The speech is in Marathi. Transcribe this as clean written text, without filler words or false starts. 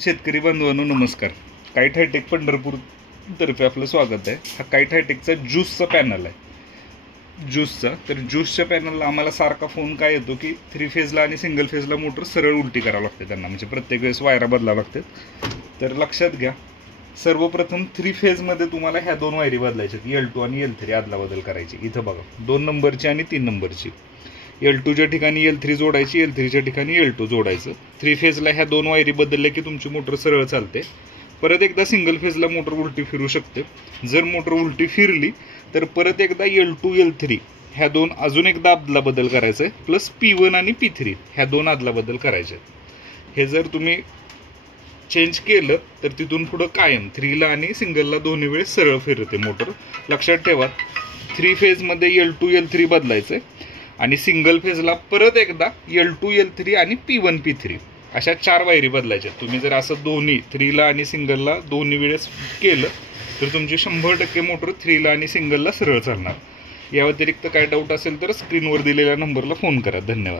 शेतकरी बांधवांनो नमस्कार. काईट हायटेक पंढरपूर तर्फे आपलं स्वागत आहे. हा काईट हायटेकचा ज्यूसचा पॅनल आहे. तर ज्यूसच्या पॅनलला आम्हाला सारखा फोन काय येतो की 3 फेजला आणि सिंगल फेजला मोटर सरळ उलटी करावं लागते त्यांना, म्हणजे प्रत्येक वेळेस वायरा बदलावं लागतात. तर लक्षात घ्या, सर्वप्रथम 3 फेजमध्ये तुम्हाला ह्या 2 वायरी बदलायच्यात, L2 आणि L3 आदला बदल करायची. इथं बघा 2 नंबरची आणि 3 नंबरची. L2च्या ठिकाणी L3 जोडायची, L3च्या ठिकाणी L2 जोडायचं. 3 फेजला ह्या 2 वायरी बदलल्या की तुमची मोटर सरळ चालते. परत एकदा सिंगल फेजला मोटर उलटी फिरू शकते. जर मोटर उलटी फिरली तर परत एकदा L2 L3 ह्या 2 अजून एकदा आदला बदल करायचा आहे, प्लस P1 आणि P3 ह्या 2 आदला बदल करायचे. हे जर तुम्ही चेंज केलं तर तिथून पुढं कायम 3ला आणि सिंगलला दोन्ही वेळेस सरळ फिरते मोटर. लक्षात ठेवा, 3 फेजमध्ये L2 L3 बदलायचं आणि सिंगल फेजला परत एकदा L2 L3 आणि P1 P3 अशा 4 वायरी बदलायच्या. तुम्ही जर असं दोन्ही 3ला आणि सिंगलला दोन्ही वेळेस केलं तर तुमची 100% मोटर 3ला आणि सिंगलला सरळ चालणार. या व्यतिरिक्त काय डाऊट असेल तर स्क्रीनवर दिलेल्या नंबरला फोन करा. धन्यवाद.